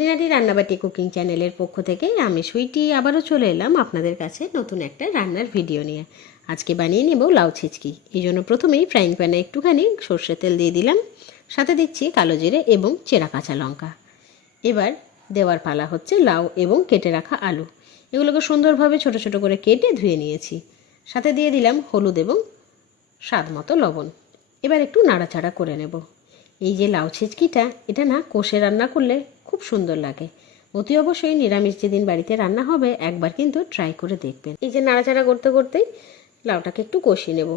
খুঁটিনাটি রান্নাবাটি কুকিং চ্যানেলের পক্ষ থেকে আমি সুইটি আবারও চলে এলাম আপনাদের কাছে নতুন একটা রান্নার ভিডিও নিয়ে। আজকে বানিয়ে নেব লাউ ছিচকি। এই জন্য প্রথমেই ফ্রাইং প্যানে একটুখানি সর্ষের তেল দিয়ে দিলাম, সাথে দিচ্ছি কালো জিরে এবং চেরা কাঁচা লঙ্কা। এবার দেওয়ার পালা হচ্ছে লাউ এবং কেটে রাখা আলু। এগুলোকে সুন্দরভাবে ছোট ছোট করে কেটে ধুয়ে নিয়েছি। সাথে দিয়ে দিলাম হলুদ এবং স্বাদ মতো লবণ। এবার একটু নাড়াচাড়া করে নেব। এই যে লাউ ছিচকিটা, এটা না কষে রান্না করলে খুব সুন্দর লাগে। অতি অবশ্যই নিরামিষ যেদিন বাড়িতে রান্না হবে, একবার কিন্তু ট্রাই করে দেখবেন। এই যে নাড়াচাড়া করতে করতেই লাউটাকে একটু কষিয়ে নেব।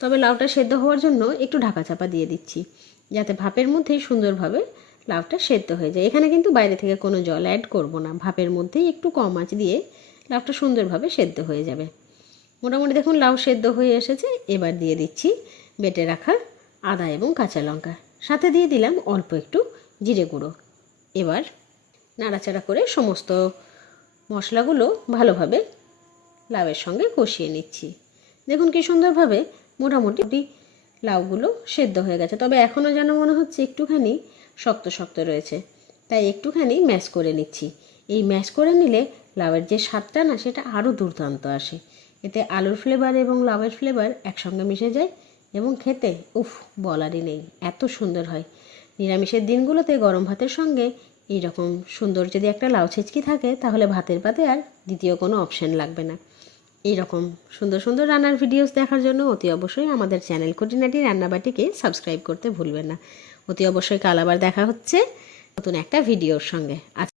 তবে লাউটা সেদ্ধ হওয়ার জন্য একটু ঢাকা চাপা দিয়ে দিচ্ছি, যাতে ভাপের মধ্যেই সুন্দরভাবে লাউটা সেদ্ধ হয়ে যায়। এখানে কিন্তু বাইরে থেকে কোনো জল অ্যাড করব না। ভাপের মধ্যেই একটু কম আঁচ দিয়ে লাউটা সুন্দরভাবে সেদ্ধ হয়ে যাবে। মোটামুটি দেখুন লাউ সেদ্ধ হয়ে এসেছে। এবার দিয়ে দিচ্ছি বেটে রাখা আদা এবং কাঁচা লঙ্কা। সাথে দিয়ে দিলাম অল্প একটু জিরে গুঁড়ো। এবার নাড়াচাড়া করে সমস্ত মশলাগুলো ভালোভাবে লাউয়ের সঙ্গে কষিয়ে নিচ্ছি। দেখুন কি সুন্দরভাবে মোটামুটি লাউগুলো সেদ্ধ হয়ে গেছে। তবে এখনও যেন মনে হচ্ছে একটুখানি শক্ত শক্ত রয়েছে। তাই একটুখানি ম্যাশ করে নিচ্ছি। এই ম্যাশ করে নিলে লাউয়ের যে স্বাদটা না, সেটা আরও দুর্দান্ত আসে। এতে আলুর ফ্লেভার এবং লাউয়ের ফ্লেভার একসঙ্গে মিশে যায় এবং খেতে, উফ, বলারই নেই। এত সুন্দর হয়। নিরামিষের দিনগুলোতে গরম ভাতের সঙ্গে এইরকম সুন্দর যদি একটা লাউ ছেচকি থাকে, তাহলে ভাতের পাতে আর দ্বিতীয় কোনো অপশান লাগবে না। এই রকম সুন্দর সুন্দর রান্নার ভিডিওস দেখার জন্য অতি অবশ্যই আমাদের চ্যানেল কুটিনাটি রান্নাবাটিকে সাবস্ক্রাইব করতে ভুলবেন না। অতি অবশ্যই কাল আবার দেখা হচ্ছে নতুন একটা ভিডিওর সঙ্গে।